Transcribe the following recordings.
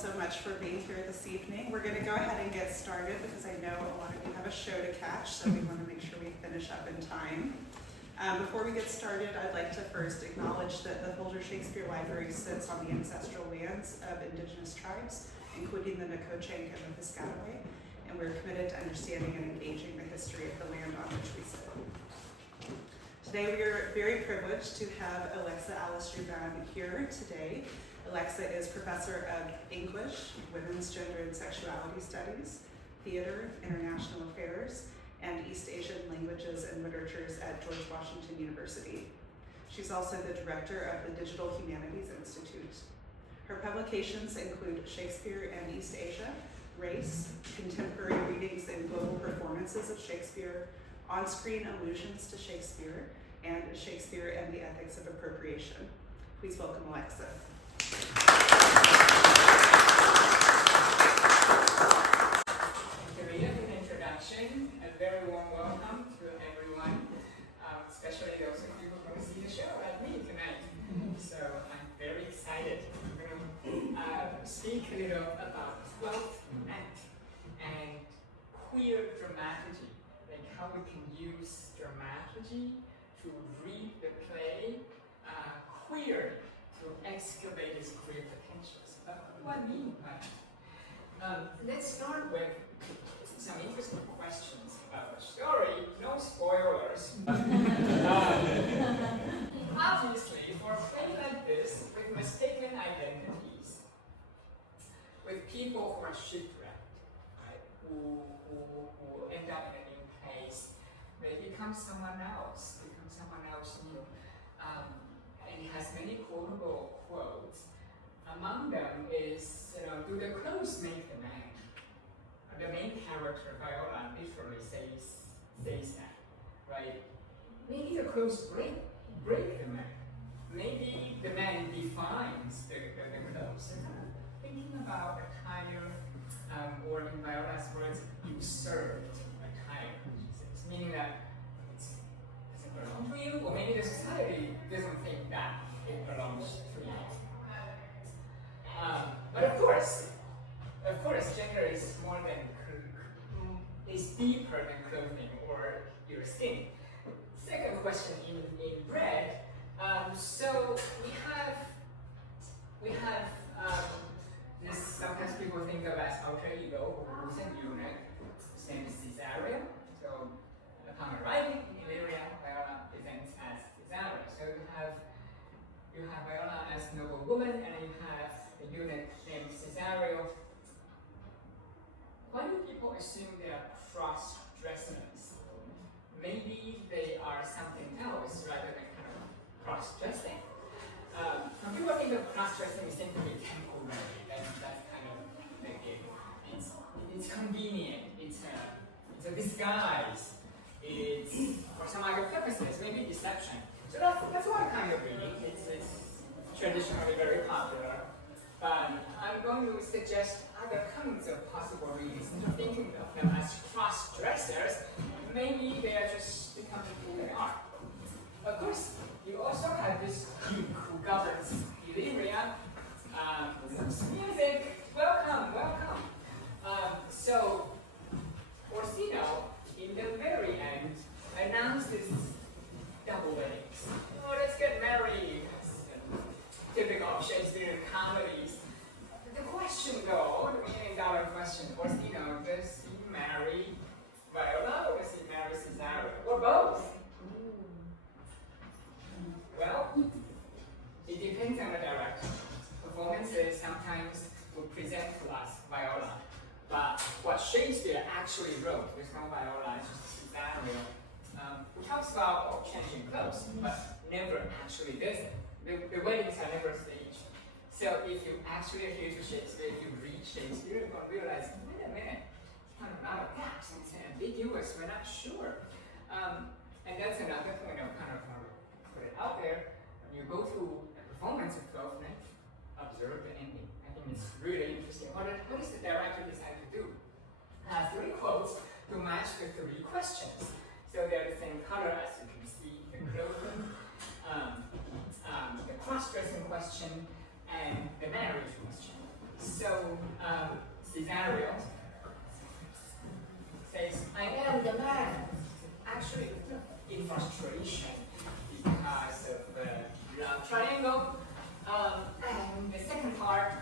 so much for being here this evening. We're going to go ahead and get started because I know a lot of you have a show to catch, so we want to make sure we finish up in time. Before we get started, I'd like to first acknowledge that the Folger Shakespeare Library sits on the ancestral lands of Indigenous tribes, including the Nacotchee and the Piscataway, and we're committed to understanding and engaging the history of the land on which we sit. Today we are very privileged to have Alice Joubin here today. Alexa is Professor of English, Women's Gender and Sexuality Studies, Theater, International Affairs, and East Asian Languages and Literatures at George Washington University. She's also the director of the Digital Humanities Institute. Her publications include Shakespeare and East Asia, Race, Contemporary Readings and Global Performances of Shakespeare, On-Screen Allusions to Shakespeare, and Shakespeare and the Ethics of Appropriation. Please welcome Alexa. Thank you, Leah, for the introduction. A very warm welcome to everyone, especially those of you who are going to see the show like me tonight. So I'm very excited. I'm going to speak a little about Twelfth Night and queer dramaturgy, like how we can use dramaturgy to read the play queer, to excavate its queer potentials. What do I mean by that? Let's start with some interesting questions about the story. No spoilers. Obviously, for a play like this, with mistaken identities, with people who are shipwrecked, right? who end up in a new place, they become someone else, new. And it has many quotable quotes. Among them is, do the clothes make the man? The main character, Viola, literally says that, right? Maybe the clothes break the man. Maybe the man defines the clothes. Thinking about attire, or in Viola's words, usurped attire, meaning that it belongs to you, or maybe the society doesn't think that it belongs to you. But of course, gender is is deeper than clothing or your skin. Second question in red. So we have this. Sometimes people think of as alter ego, who's an eunuch, his name is Cesario. So upon arriving in Illyria, Viola presents as Cesario. So you have Viola as noble woman, and you have the eunuch named Cesario. Why do people assume they are cross-dressers? Maybe they are something else rather than kind of cross-dressing. When people think of cross-dressing, we think of it temporary. That's kind of like it's convenient. It's a disguise. It's for some other purposes, maybe deception. So that's one kind of reading. It's traditionally very popular. But I'm going to suggest other kinds of possible readings. Thinking of them as cross-dressers, maybe they are just becoming who they are. Of course, you also have this Duke who governs Illyria. Some music, welcome. So Orsino, in the very end, announces double weddings. Oh, let's get married. Typical of Shakespearean comedies. The question though, the million-dollar question, Orsino, does he marry Viola or does he marry Cesario? Or both? Well, it depends on the director. Performances sometimes will present to us Viola, but what Shakespeare actually wrote, there's no Viola, it's just Cesario. He talks about changing clothes, but never actually does it. The weddings are never staged. So if you actually adhere to Shakespeare, if you read Shakespeare, you're going to realize, wait a minute, it's kind of not a gaps, it's ambiguous, we're not sure. And that's another point of kind of put it out there. When you go through a performance of Twelfth Night, observe the ending. I think it's really interesting. What does the director decide to do? 3 quotes to match the 3 questions. So they're the same color as you can see, the clothing, the cross-dressing question, and the marriage question. So Cesario says, I am the man. Actually, in frustration because of the love triangle. And the second part,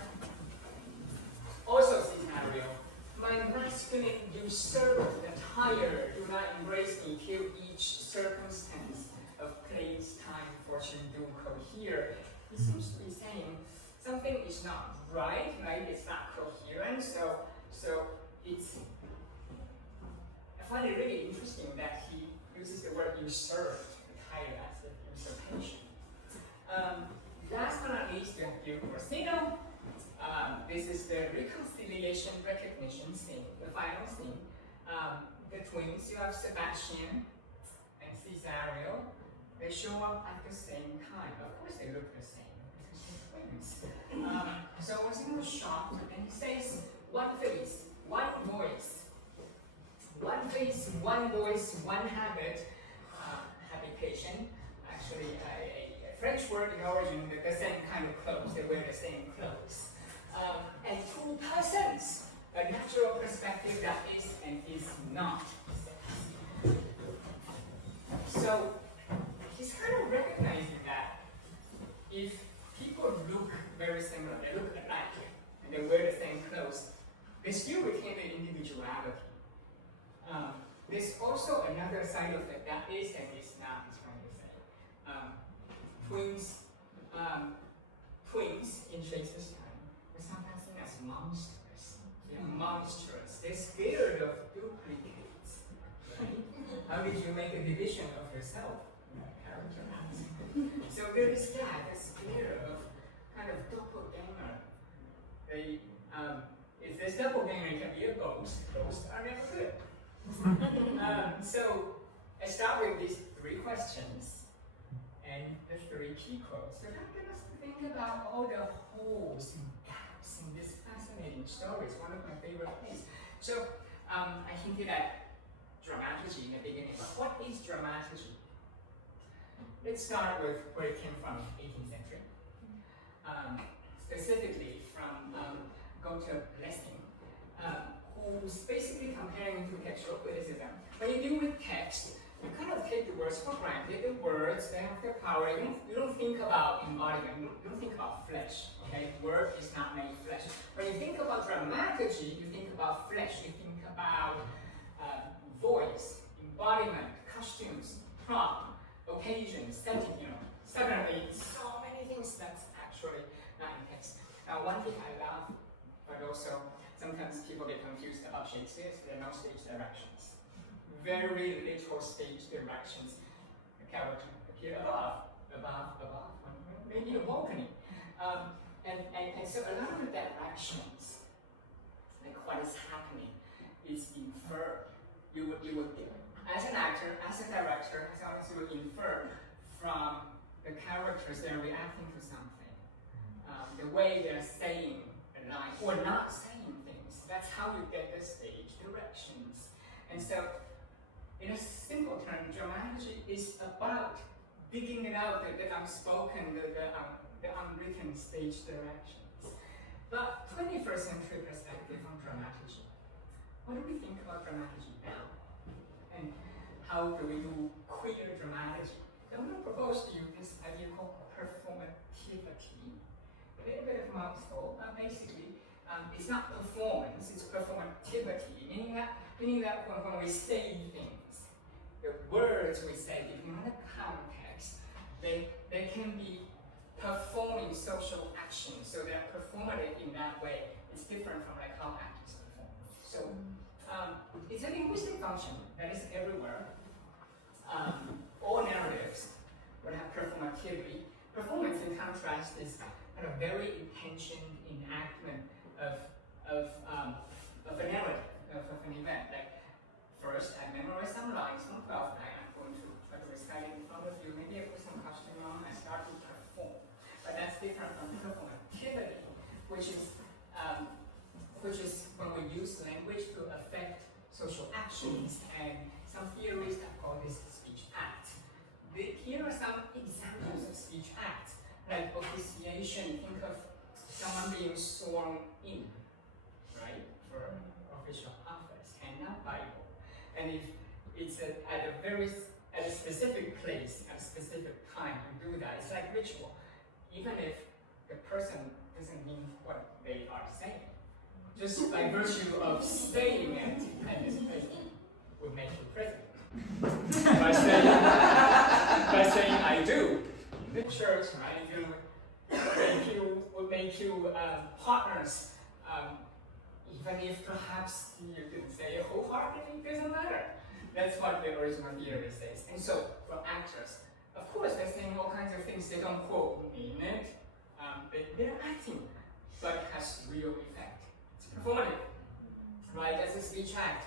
also Cesario. My masculine usurped the tire, do not embrace me till each circumstance of place, time, fortune do cohere. He seems to be saying something is not right? It's not coherent, so it's, I find it really interesting that he uses the word usurped, the tire as the usurpation. Last but not least, you have Duke Orsino. This is the reconciliation recognition scene, the final scene. The twins, you have Sebastian and Cesario. They show up at the same time. Of course they look the same, because they're twins. So Orsino was shocked, and he says, one face, one voice. One face, one voice, one habit, habitation. Actually, a French word in origin, the same kind of clothes, they wear the same clothes. And two persons, a natural perspective that is and is not. So he's kind of recognizing that if people look very similar, they look alike, and they wear the same clothes, they still retain their individuality. There's also another side of it that is and is not, is trying to say. Twins in Shakespeare's time were sometimes seen as monsters. They're monstrous. They're scared of duplicates. Right? How did you make a division of yourself? Character has. So there is that. They're scared of kind of doppelgänger. They, if there's doppelgänger, it can be a ghost. Ghosts are never good. So I start with these three questions and the three key quotes. So that get us to think about all the holes and gaps in this fascinating story. It's one of my favorite things. So I hinted at dramaturgy in the beginning, but what is dramaturgy? Let's start with where it came from, 18th century. Specifically from Goethe Lessing, who's basically comparing to textual criticism. When you deal with text, you kind of take the words for granted. The words, they have their power. You don't think about embodiment, you don't think about flesh, okay? Word is not made flesh. When you think about dramaturgy, you think about flesh, you think about voice, embodiment, costumes, prop, occasion, setting, suddenly so many things that's actually not in text. Now, one thing I love, but also sometimes people get confused about Shakespeare, there are no stage directions. Very little stage directions. The character appear above, maybe a balcony. And so a lot of the directions, like what is happening, is inferred. You would, as an actor, as a director, as always, you would infer from the characters that are reacting to something. The way they're saying a line, or not saying things. That's how you get the stage directions. And so, in a simple term, dramaturgy is about digging it out, the unspoken, the unwritten stage directions. But 21st century perspective on dramaturgy. What do we think about dramaturgy now? And how do we do queer dramaturgy? I want to propose to you this idea called performativity. A little bit of mouthful, but basically, it's not performance, it's performativity, meaning that when we say things, the words we say, depending on the context, they can be performing social actions, so they're performative in that way. It's different from like how actors perform. So it's a linguistic function that is everywhere. All narratives would have performativity. Performance, in contrast, is kind of very intentioned enactment of a narrative, of an event. Like, first, I memorize some lines from Twelfth Night. I'm going to try to recite it in front of you. Maybe I put some costume on. I start to perform. But that's different from performativity, which is when we use language to affect social actions, and some theories that call this speech act. Here are some examples of speech acts, like officiation. Think of someone being sworn in, right, for official office, hand out Bible. And if it's at a specific place, at a specific time, you do that. It's like ritual. Even if the person doesn't mean what they are saying. Just by virtue of saying it at this place would make you president. by saying I do. The church, right, would make you partners, even if perhaps you didn't say it wholeheartedly, it doesn't matter. That's what the original theory says. And so for actors, of course they're saying all kinds of things, they don't quote mean it, they're acting, but it has real effect. It's performative, right? That's a speech act.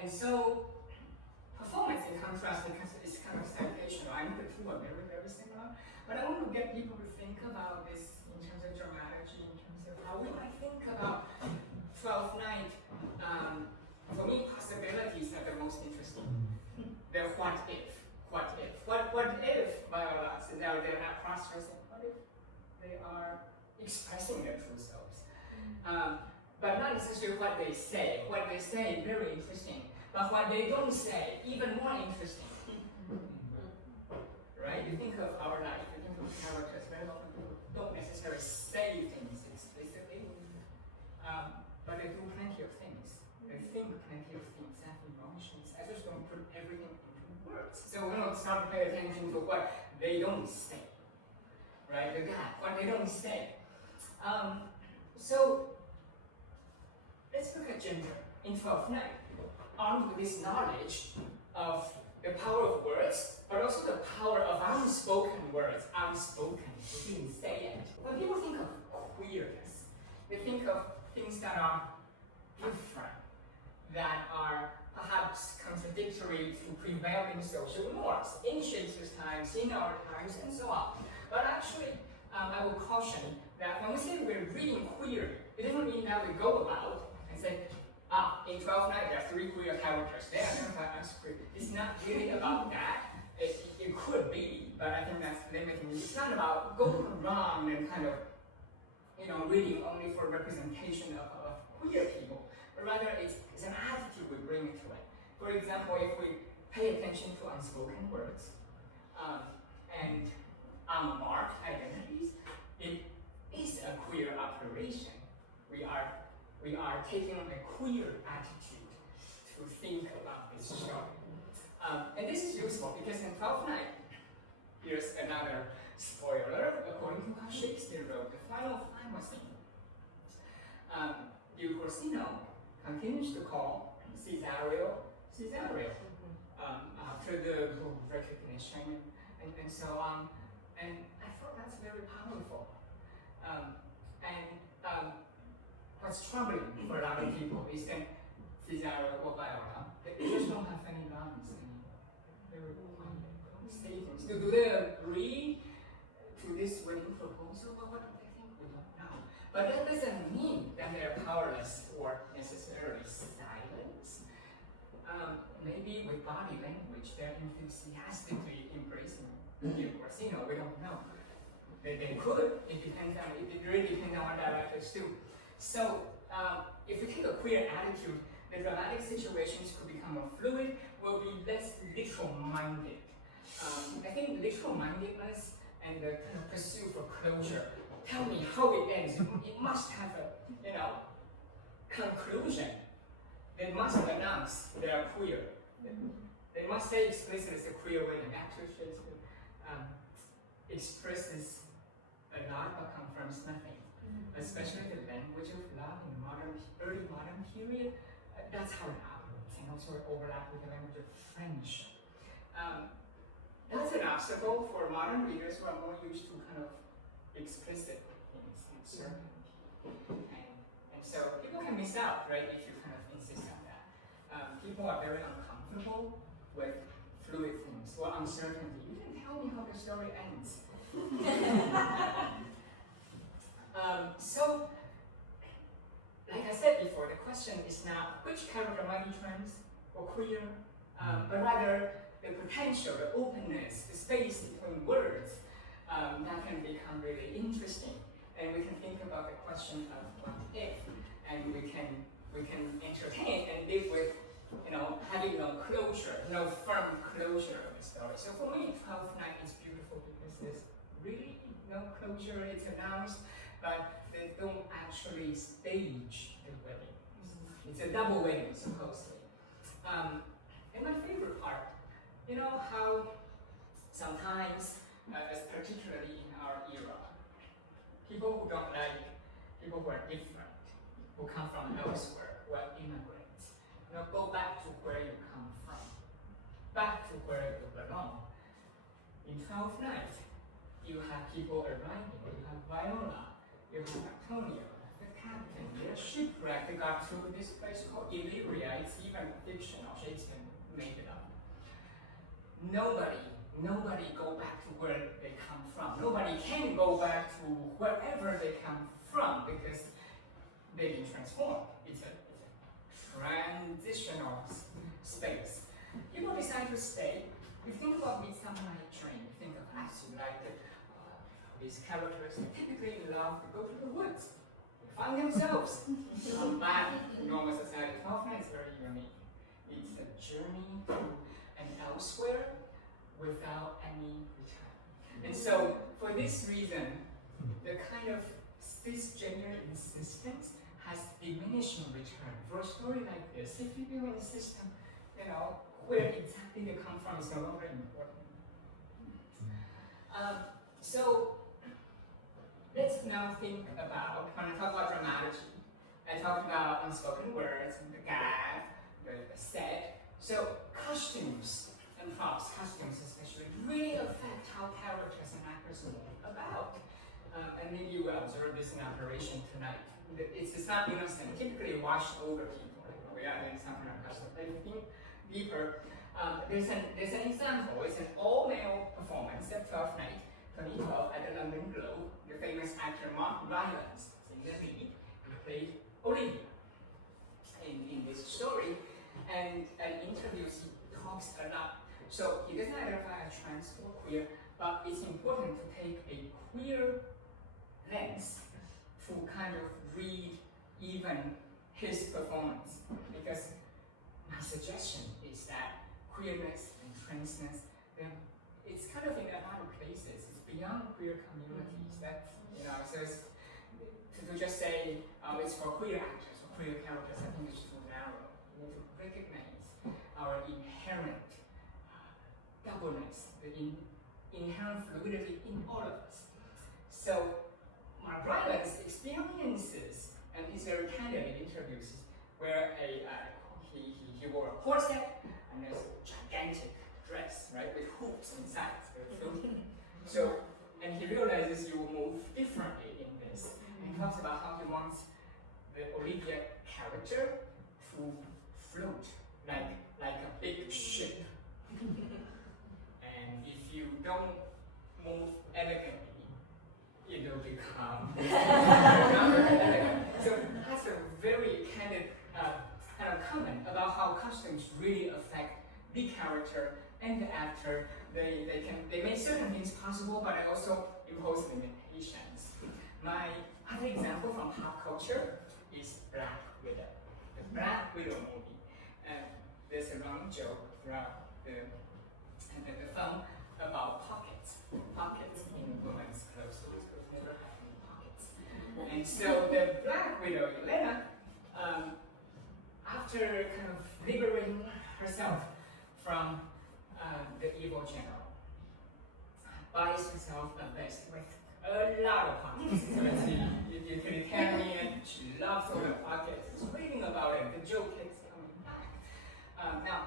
And so performance in contrast, because it's kind of citation, I think the two are very, very similar. But I want to get people to think about this in terms of dramaturgy, in terms of how we might think about Twelfth Night. For me, possibilities are the most interesting. The what if. What if Viola, Cesario, they're not cross-dressing? What if they are expressing their true selves? But not necessarily what they say. What they say, very interesting. But what they don't say, even more interesting. Right? You think of our life, you think of characters, very often people don't necessarily say things explicitly, but they do plenty of things. They think plenty of things, have emotions. I just don't put everything into words. So we don't start to pay attention to what they don't say. Right? The gap, what they don't say. So let's look at gender in Twelfth Night. Armed with this knowledge of the power of words, but also the power of unspoken words, unspoken, you didn't say it. When people think of queerness, they think of things that are different, that are perhaps contradictory to prevailing social norms in Shakespeare's times, in our times, and so on. But actually, I will caution that when we say we're reading queer, it doesn't mean that we go about and say, in Twelfth Night there are 3 queer characters. They are identified as queer. It's not really about that. It could be, but I think that's limiting. It's not about going around and kind of, reading only for representation of queer people, but rather it's an attitude we bring to it. For example, if we pay attention to unspoken words and unmarked identities, it is a queer operation. We are taking a queer attitude to think about this show. And this is useful because in Twelfth Night, here's another spoiler. According to how Shakespeare wrote, the final scene. Duke Orsino continues to call Cesario, after the recognition and so on. And I thought that's very powerful. What's troubling for a lot of people is that Cesario or Viola, they just don't have any lines anymore. They're statements. Do they agree to this wedding proposal? Well, what do they think? We don't know. But that doesn't mean that they're powerless or necessarily silenced. Maybe with body language, they're enthusiastically embracing Duke Orsino. We don't know. They could. It really depends on our directors too. So, if we take a queer attitude, the dramatic situations could become more fluid, will be less literal-minded. I think literal-mindedness and the kind of pursuit for closure, tell me how it ends. It must have a, conclusion. They must announce they are queer. They must say explicitly it's a queer wedding. Actually, Shakespeare expresses a lot but confirms nothing. Especially the language of love in early modern period, that's how it operates, and also it overlaps with the language of friendship. That's an obstacle for modern readers who are more used to kind of explicit things and certainty. And so people can miss out, right, if you kind of insist on that. People are very uncomfortable with fluid things or uncertainty. You didn't tell me how the story ends. So, like I said before, the question is not which character might be trans or queer, but rather the potential, the openness, the space between words that can become really interesting and we can think about the question of what if, and we can entertain and live with, having no closure, no firm closure of the story. So for me, Twelfth Night is beautiful because there's really no closure. It's announced, but they don't actually stage the wedding. It's a double wedding, supposedly. And my favorite part, how sometimes, particularly in our era, people who don't like, people who are different, who come from elsewhere, who are immigrants, go back to where you come from, back to where you belong. In Twelfth Night, you have people arriving, you have Viola, you have Antonio, the captain, they're shipwrecked, they got to this place called Olivia. It's even fictional, Shakespeare made it up. Nobody go back to where they come from. Nobody can go back to wherever they come from because they've been transformed. It's a transitional space. People decide to stay. You think about Midsummer Night's Dream, you think of Alice Joubin, these characters typically love to go to the woods. They find themselves. Come back to normal society. Twelfth Night is very unique. It's a journey to an elsewhere without any return. And so, for this reason, the kind of cisgender insistence has diminishing return. For a story like this, if you insist on, where exactly you come from is no longer important. So, let's now think about, when I talk about dramaturgy, I talked about unspoken words, and the gag, the set. So, costumes and props, costumes especially, really affect how characters and actors move about. And maybe you will observe this in operation tonight. It's not innocent. Typically washed over people. We are doing something like that. But if you think deeper, there's an example. It's an all-male performance at 12th Night, 2012, at the London Globe. The famous actor Rylance is in the lead. He played Olivia in this story. And in interviews, he talks a lot. So he doesn't identify as trans or queer, but it's important to take a queer lens to kind of read even his performance. Because my suggestion is that queerness and transness, it's kind of in a lot of places. It's beyond queer communities. That's, so it's, to just say it's for queer actors or queer characters, I think it's too narrow. We need to recognize our inherent doubleness, the inherent fluidity in all of us. So, Mark Rylance experiences, and he's very candid in interviews, where he wore a corset and there's a gigantic dress, right, with hoops inside. So, and he realizes you will move differently in this. And he talks about how he wants the Olivia character to float like a big ship. And if you don't move elegantly, it will become not very elegant. So that's a very candid kind of comment about how costumes really affect the character and the actor. They make certain things possible, but they also impose limitations. My other example from pop culture is Black Widow. The Black Widow movie. There's a running joke throughout the film about pockets in women's clothes. Those clothes never have any pockets. And so the Black Widow, Elena, after kind of liberating herself from the evil general, buys herself a vest with a lot of pockets. So it's the utilitarian, she loves all the pockets, she's reading about it, the joke keeps coming back. Now,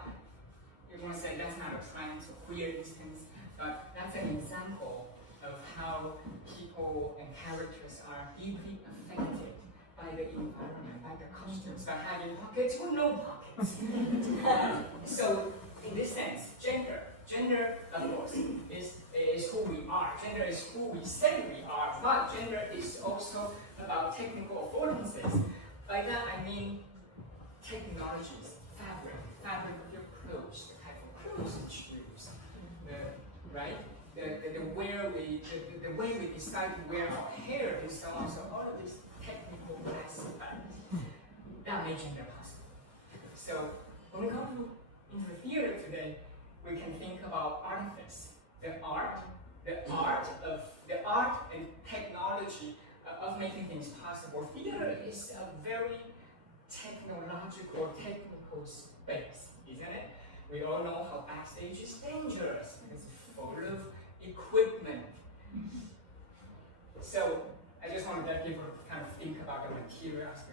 you're going to say that's not a trans or queer instance, but that's an example of how people and characters are deeply affected by the environment, by the costumes, by having pockets or no pockets. So, in this sense, gender, of course, is who we are. Gender is who we say we are, but gender is also about technical affordances. By that I mean technologies, fabric of your clothes, the type of clothes you choose, the way we decide how to wear our hair and so on. So all of these technical aspects that make gender possible. So when we come into the theater today, we can think about artifice, the art and technology of making things possible. Theater is a very technological, technical space, isn't it? We all know how backstage is dangerous because it's full of equipment. So I just wanted that people kind of think about the material aspect.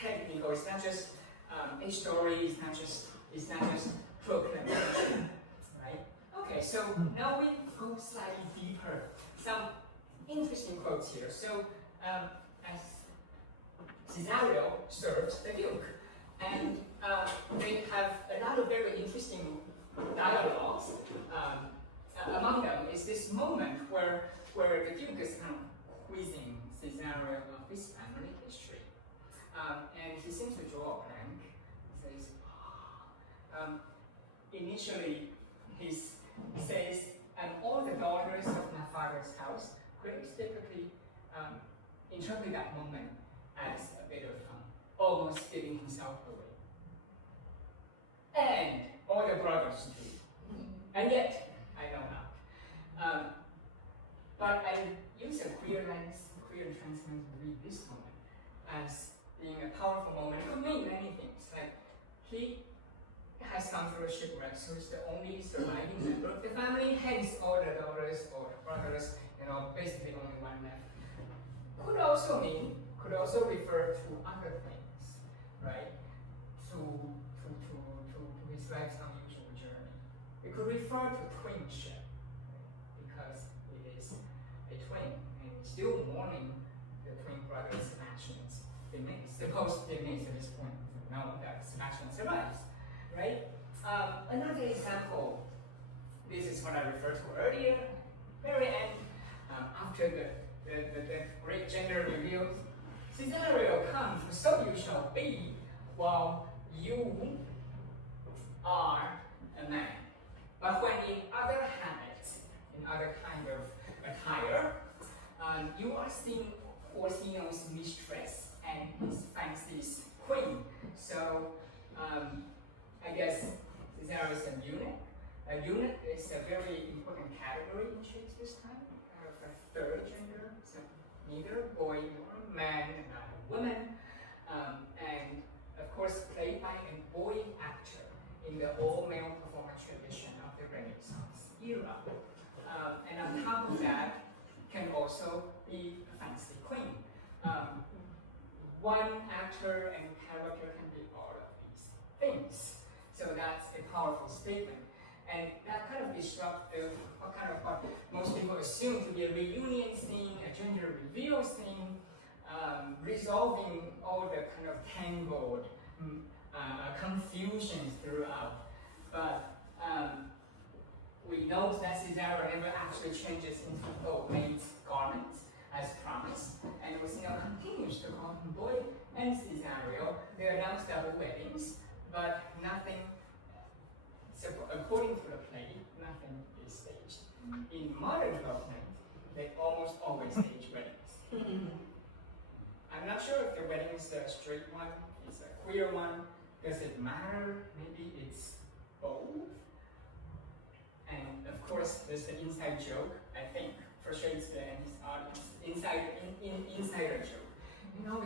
Technical. It's not just a story. It's not just proclamation, right? Okay. So now we go slightly deeper. Some interesting quotes here. So as Cesario serves the Duke, and they have a lot of very interesting dialogues. Among them is this moment where the Duke is kind of quizzing Cesario of his family history. And he seems to draw a blank. He says, initially, he says, and all the daughters of my father's house, critics typically interpret that moment as a bit of almost giving himself away. And all the brothers too. And yet, I know not. But I use a queer lens, queer translation to read this moment as being a powerful moment. It could mean many things. Like, he has gone through a shipwreck, so he's the only surviving member of the family, hence all the daughters or brothers, basically only one left. Could also refer to other things, right? To his life's unusual journey. It could refer to twinship, because it is a twin, and still mourning the twin brothers' actions. Supposed at this point, know that Sebastian survives, right? Another example, this is what I referred to earlier, very end, after the great gender reveals, Cesario comes, so you shall be, while you are a man. But when in other habits, in other kind of attire, you are seeing Orsino's mistress and his fancy's queen. So I guess Cesario is a eunuch. A eunuch is a very important category in Shakespeare's time, kind of a third gender, so neither a boy nor a man, not a woman, and of course played by a boy actor in the all-male performer tradition of the Renaissance era. And on top of that, can also be a fancy queen. One actor and character can be all of these things. So that's a powerful statement. And that kind of disrupts what most people assume to be a reunion scene, a gender reveal scene, resolving all the kind of tangled confusions throughout. But we note that Cesario never actually changes into maid's garments as promised, and Orsino continues to call him boy and Cesario. They announce double weddings, but nothing, so according to the play, nothing is staged. In modern Twelfth Night, they almost always stage weddings. I'm not sure if the wedding is a straight one, it's a queer one. Does it matter? Maybe it's both. And of course, there's the inside joke, I think, for Shakespeare and his audience. Insider joke.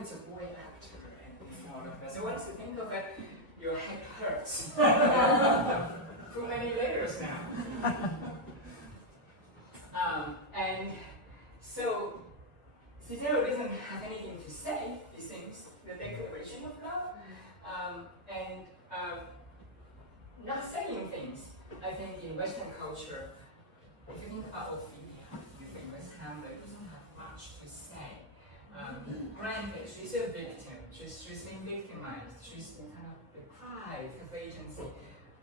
It's a boy actor and all of that. So once you think of it, your head hurts. Too many layers now. And so Cesario doesn't have anything to say. He sings the declaration of love, and not saying things. I think in Western culture, if you think about Ophelia, the famous Hamlet, doesn't have much to say. Granted, she's a victim. She's been victimized. She's been kind of deprived of agency.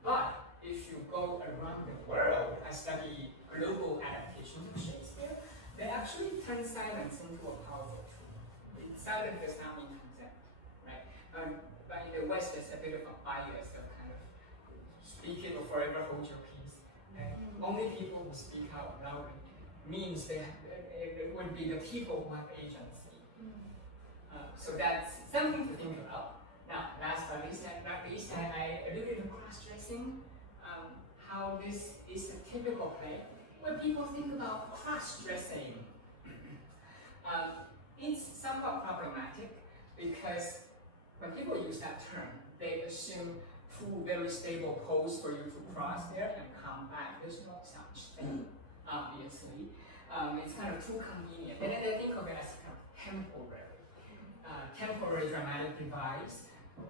But if you go around the world and study global adaptations of Shakespeare, they actually turn silence into a powerful tool. Silence does not mean consent, right? But in the West, there's a bit of a bias of kind of speak it or forever hold your peace. And only people who speak out loudly means it would be the people who have agency. So that's something to think about. Now, last but not least, I alluded to cross-dressing, how this is a typical play where people think about cross-dressing. It's somewhat problematic because when people use that term, they assume two very stable poles for you to cross there and come back. There's no such thing, obviously. It's kind of too convenient. And then they think of it as kind of temporary dramatic device.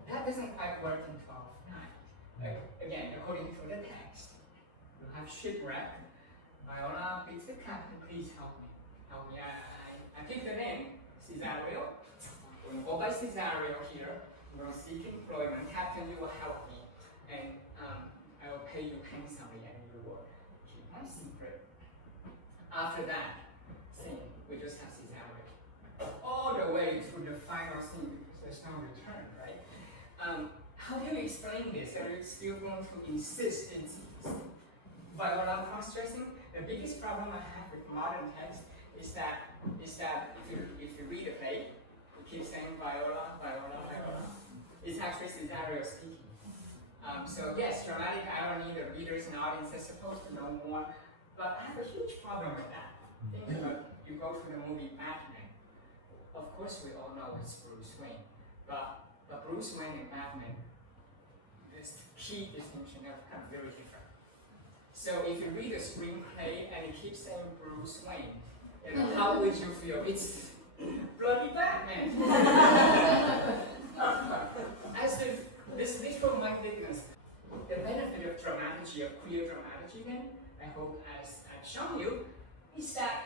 That doesn't quite work in 12th Night. Again, according to the text, you have shipwreck. Viola beats the captain, please help me. Help me. I picked the name, Cesario. We're going to go by Cesario here. We're seek employment. Captain, you will help me. And I will pay you handsomely and you will keep my secret. After that scene, we just have Cesario. All the way to the final scene because there's no return, right? How do you explain this? Are you still going to insist in Viola cross-dressing? The biggest problem I have with modern text is that if you read the play, you keep saying Viola, Viola, Viola. It's actually Cesario speaking. So yes, dramatic irony, the readers and audience are supposed to know more, but I have a huge problem with that. Think about, you go to the movie Batman. Of course we all know it's Bruce Wayne, but Bruce Wayne and Batman, this key distinction are kind of very different. So if you read a screenplay and it keeps saying Bruce Wayne, how would you feel? It's bloody Batman! As if this literal-mindedness, the benefit of dramaturgy, of queer dramaturgy then, I hope as I've shown you, is that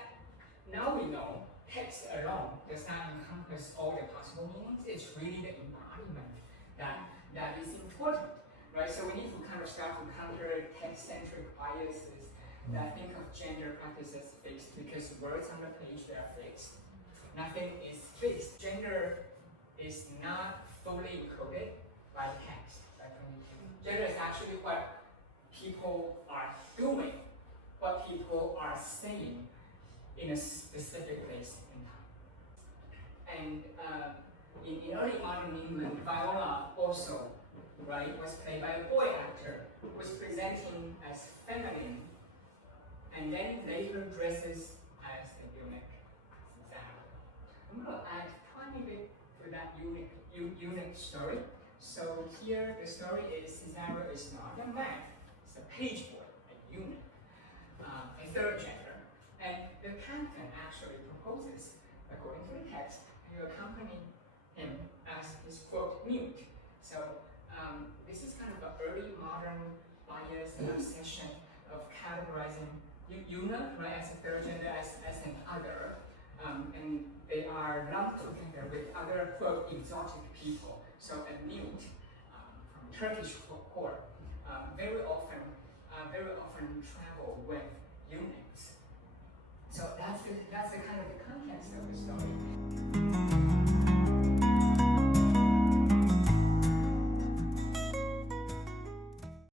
now we know text alone does not encompass all the possible meanings. It's really the embodiment that is important, right? So we need to kind of start to counter text-centric biases that think of gender practice as fixed because words on the page, they are fixed. Nothing is fixed. Gender is not fully encoded by the text. Gender is actually what people are doing, what people are saying in a specific place in time. And in early modern England, Viola also, right, was played by a boy actor who was presenting as feminine and then later dresses as a eunuch. I'm going to add a tiny bit to that eunuch story. So here the story is Cesario is not a man, it's a page boy, a eunuch, a third gender. And the captain actually proposes, according to the text, to accompany him as his quote mute. So this is kind of an early modern bias and obsession of categorizing eunuch, right, as a third gender, as an other. And they are lumped together with other quote exotic people. So a mute from Turkish court very often travel with